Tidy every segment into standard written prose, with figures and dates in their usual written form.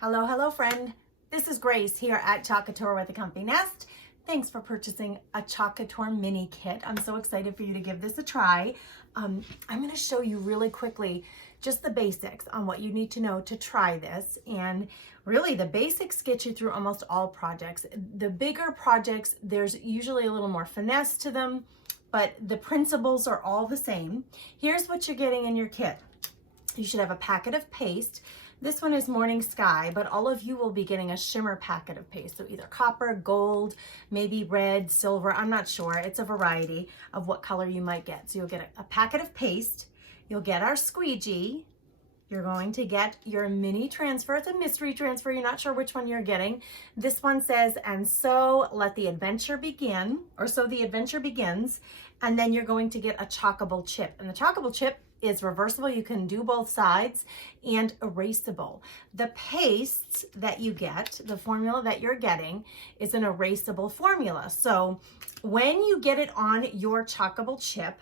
Hello, hello friend. This is Grace here at Chalk Couture with the Comfy Nest. Thanks for purchasing a Chalk Couture Mini Kit. I'm so excited for you to give this a try. I'm going to show you really quickly just the basics on what you need to know to try this. And really the basics get you through almost all projects. The bigger projects, there's usually a little more finesse to them, but the principles are all the same. Here's what you're getting in your kit. You should have a packet of paste. This one is Morning Sky, but all of you will be getting a shimmer packet of paste. So either copper, gold, maybe red, silver, I'm not sure. It's a variety of what color you might get. So you'll get a packet of paste. You'll get our squeegee. You're going to get your mini transfer. It's a mystery transfer. You're not sure which one you're getting. This one says, and so let the adventure begin, or so the adventure begins. And then you're going to get a chalkable chip. And the chalkable chip is reversible. You can do both sides, and erasable. The pastes that you get, the formula that you're getting, is an erasable formula. So when you get it on your chalkable chip,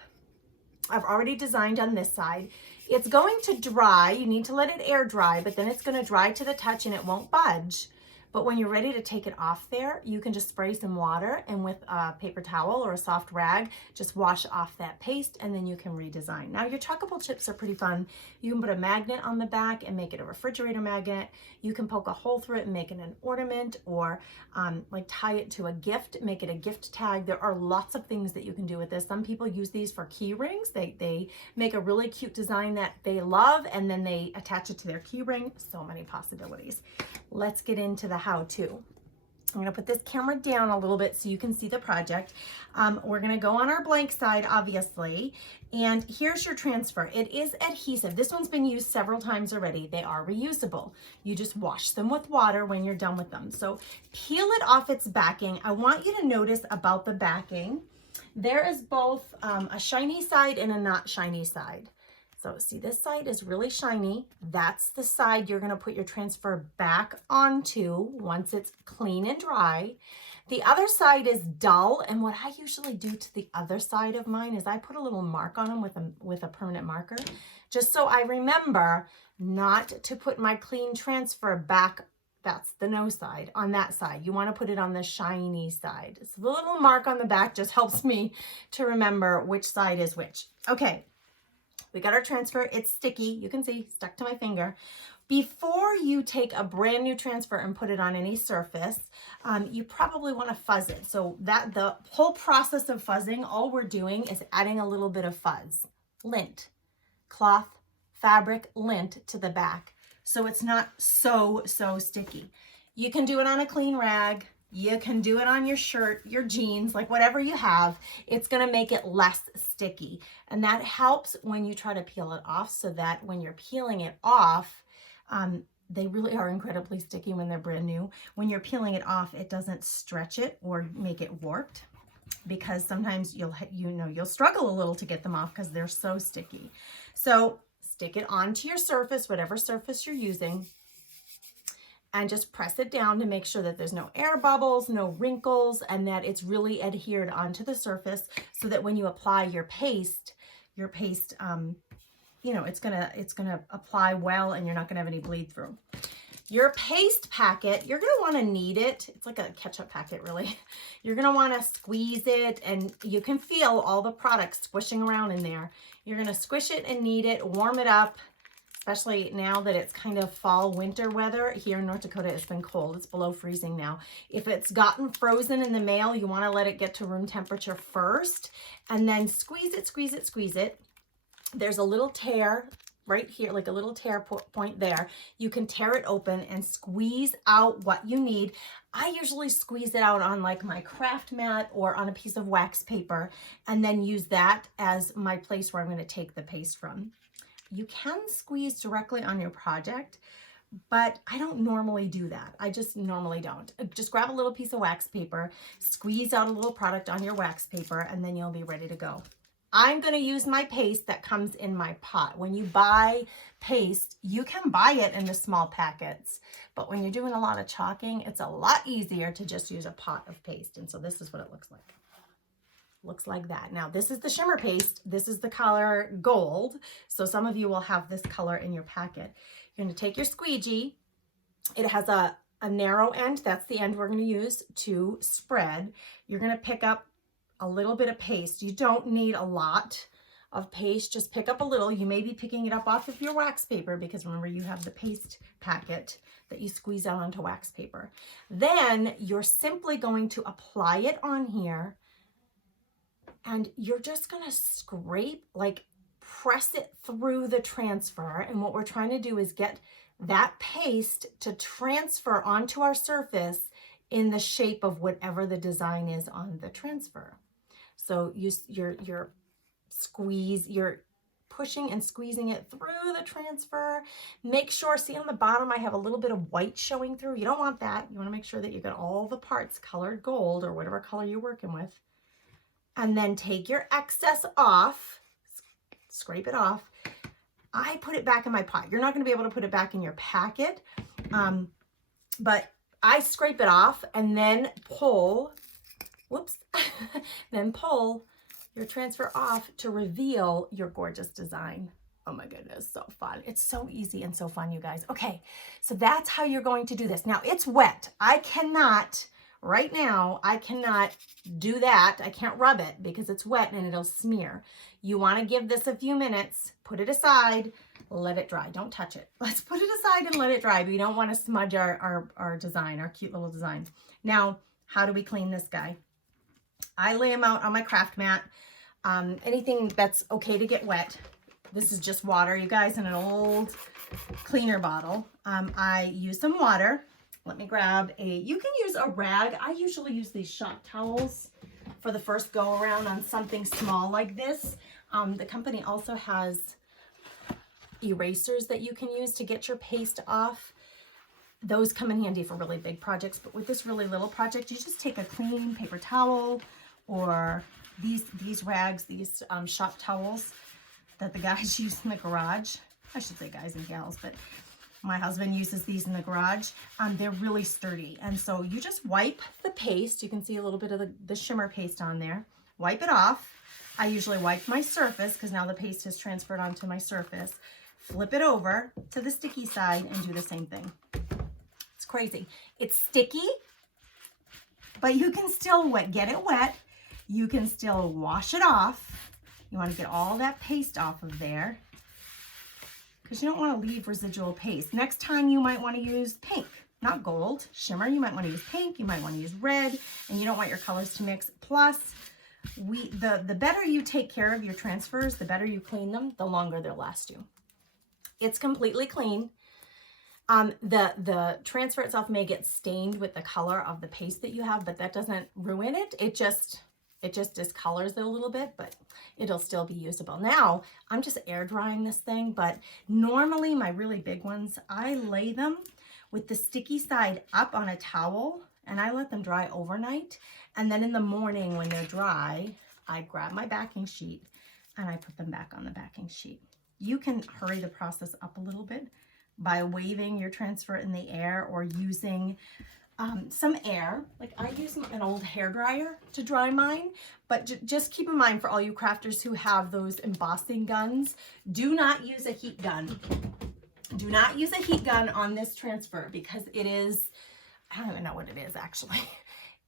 I've already designed on this side. It's going to dry. You need to let it air dry, but then it's going to dry to the touch and it won't budge. But when you're ready to take it off there, you can just spray some water and with a paper towel or a soft rag, just wash off that paste and then you can redesign. Now your chalkable chips are pretty fun. You can put a magnet on the back and make it a refrigerator magnet. You can poke a hole through it and make it an ornament, or like tie it to a gift, make it a gift tag. There are lots of things that you can do with this. Some people use these for key rings. They make a really cute design that they love and then they attach it to their key ring. So many possibilities. Let's get into the how-to. I'm going to put this camera down a little bit so you can see the project. We're going to go on our blank side, obviously, and here's your transfer. It is adhesive. This one's been used several times already. They are reusable. You just wash them with water when you're done with them. So peel it off its backing. I want you to notice about the backing. There is both a shiny side and a not shiny side. So see, this side is really shiny. That's the side you're gonna put your transfer back onto once it's clean and dry. The other side is dull, and what I usually do to the other side of mine is I put a little mark on them with a permanent marker, just so I remember not to put my clean transfer back. That's the no side, on that side. You wanna put it on the shiny side. So the little mark on the back just helps me to remember which side is which. Okay. We got our transfer. It's sticky. You can see, stuck to my finger. Before you take a brand new transfer and put it on any surface, you probably want to fuzz it. So that the whole process of fuzzing, all we're doing is adding a little bit of fuzz. Lint, cloth, fabric, lint to the back. So it's not so sticky. You can do it on a clean rag. You can do it on your shirt, your jeans, like whatever you have. It's gonna make it less sticky. And that helps when you try to peel it off, so that when you're peeling it off, they really are incredibly sticky when they're brand new. When you're peeling it off, it doesn't stretch it or make it warped, because sometimes you'll struggle a little to get them off because they're so sticky. So stick it onto your surface, whatever surface you're using, and just press it down to make sure that there's no air bubbles, no wrinkles, and that it's really adhered onto the surface, so that when you apply your paste, it's gonna apply well and you're not gonna have any bleed through. Your paste packet, you're gonna wanna knead it. It's like a ketchup packet, really. You're gonna wanna squeeze it, and you can feel all the products squishing around in there. You're gonna squish it and knead it, warm it up, especially now that it's kind of fall winter weather. Here in North Dakota, it's been cold. It's below freezing now. If it's gotten frozen in the mail, you want to let it get to room temperature first, and then squeeze it, squeeze it, squeeze it. There's a little tear right here, like a little tear point there. You can tear it open and squeeze out what you need. I usually squeeze it out on like my craft mat or on a piece of wax paper, and then use that as my place where I'm going to take the paste from. You can squeeze directly on your project, but I don't normally do that. I just normally don't. Just grab a little piece of wax paper, squeeze out a little product on your wax paper, and then you'll be ready to go. I'm going to use my paste that comes in my pot. When you buy paste, you can buy it in the small packets, but when you're doing a lot of chalking, it's a lot easier to just use a pot of paste. And so this is what it looks like. Looks like that. Now this is the shimmer paste. This is the color gold. So some of you will have this color in your packet. You're going to take your squeegee It has a narrow end. That's the end we're going to use to spread. You're going to pick up a little bit of paste. You don't need a lot of paste. Just pick up a little. You may be picking it up off of your wax paper because remember you have the paste packet that you squeeze out onto wax paper. Then you're simply going to apply it on here and you're just going to scrape, like press it through the transfer. And what we're trying to do is get that paste to transfer onto our surface in the shape of whatever the design is on the transfer. So you're pushing and squeezing it through the transfer. Make sure, see on the bottom, I have a little bit of white showing through. You don't want that. You want to make sure that you got all the parts colored gold or whatever color you're working with. And then take your excess off, scrape it off. I put it back in my pot. You're not going to be able to put it back in your packet, but I scrape it off and then pull, whoops, then pull your transfer off to reveal your gorgeous design. Oh my goodness, so fun. It's so easy and so fun, you guys. Okay, so that's how you're going to do this. Now, it's wet. Right now, I cannot do that. I can't rub it because it's wet and it'll smear. You want to give this a few minutes, put it aside, let it dry. Don't touch it. Let's put it aside and let it dry. We don't want to smudge our design, our cute little design. Now, how do we clean this guy? I lay him out on my craft mat. Anything that's okay to get wet. This is just water, you guys, in an old cleaner bottle. I use some water. Let me grab you can use a rag. I usually use these shop towels for the first go around on something small like this. The company also has erasers that you can use to get your paste off. Those come in handy for really big projects, but with this really little project, you just take a clean paper towel or these rags, these shop towels that the guys use in the garage. I should say guys and gals, but my husband uses these in the garage. They're really sturdy. And so you just wipe the paste. You can see a little bit of the shimmer paste on there. Wipe it off. I usually wipe my surface because now the paste has transferred onto my surface. Flip it over to the sticky side and do the same thing. It's crazy. It's sticky, but you can still get it wet. You can still wash it off. You want to get all that paste off of there because you don't want to leave residual paste. Next time you might want to use pink, not gold, shimmer. You might want to use pink, you might want to use red, and you don't want your colors to mix. Plus, the better you take care of your transfers, the better you clean them, the longer they'll last you. It's completely clean. The transfer itself may get stained with the color of the paste that you have, but that doesn't ruin it. It just discolors it a little bit, but it'll still be usable. Now, I'm just air drying this thing, but normally my really big ones, I lay them with the sticky side up on a towel and I let them dry overnight. And then in the morning when they're dry, I grab my backing sheet and I put them back on the backing sheet. You can hurry the process up a little bit by waving your transfer in the air or using some air. Like I use an old hair dryer to dry mine, but just keep in mind for all you crafters who have those embossing guns, do not use a heat gun. Do not use a heat gun on this transfer because it is, I don't even know what it is actually.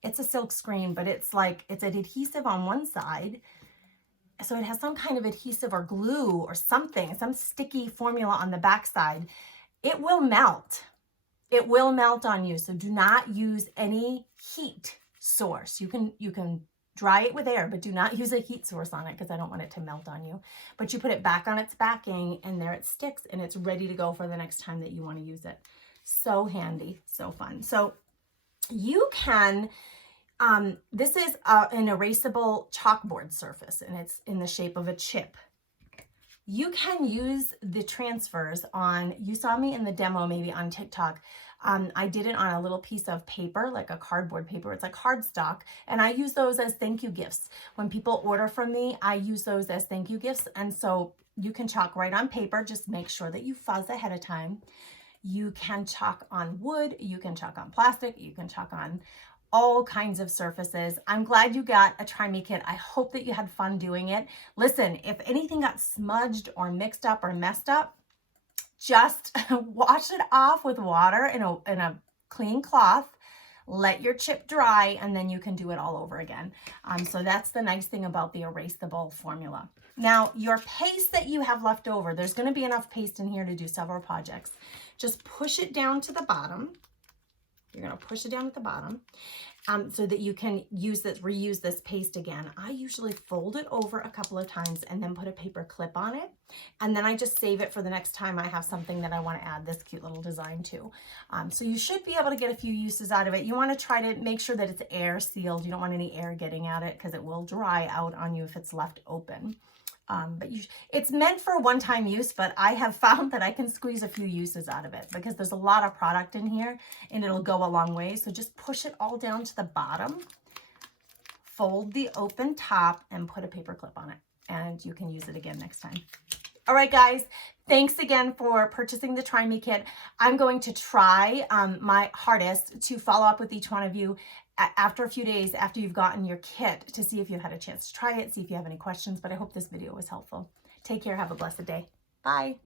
It's a silk screen, but it's an adhesive on one side. So it has some kind of adhesive or glue or something, some sticky formula on the back side. It will melt. It will melt on you. So do not use any heat source. You can dry it with air, but do not use a heat source on it because I don't want it to melt on you. But you put it back on its backing and there it sticks and it's ready to go for the next time that you want to use it. So handy, so fun. So you can, this is an erasable chalkboard surface and it's in the shape of a chip. You can use the transfers on, you saw me in the demo maybe on TikTok. I did it on a little piece of paper, like a cardboard paper. It's like cardstock. And I use those as thank you gifts. When people order from me, I use those as thank you gifts. And so you can chalk right on paper. Just make sure that you fuzz ahead of time. You can chalk on wood. You can chalk on plastic. You can chalk on all kinds of surfaces. I'm glad you got a Try Me kit. I hope that you had fun doing it. Listen, if anything got smudged or mixed up or messed up, just wash it off with water in a clean cloth. Let your chip dry, and then you can do it all over again. So that's the nice thing about the erasable formula. Now, your paste that you have left over, there's going to be enough paste in here to do several projects. Just push it down to the bottom. You're going to push it down at the bottom so that you can reuse this paste again. I usually fold it over a couple of times and then put a paper clip on it. And then I just save it for the next time I have something that I want to add this cute little design to. So you should be able to get a few uses out of it. You want to try to make sure that it's air sealed. You don't want any air getting at it because it will dry out on you if it's left open. But it's meant for one-time use, but I have found that I can squeeze a few uses out of it because there's a lot of product in here and it'll go a long way. So just push it all down to the bottom, fold the open top, and put a paper clip on it, and you can use it again next time. All right, guys, thanks again for purchasing the Try Me Kit. I'm going to try my hardest to follow up with each one of you after a few days after you've gotten your kit to see if you've had a chance to try it, see if you have any questions, but I hope this video was helpful. Take care. Have a blessed day. Bye.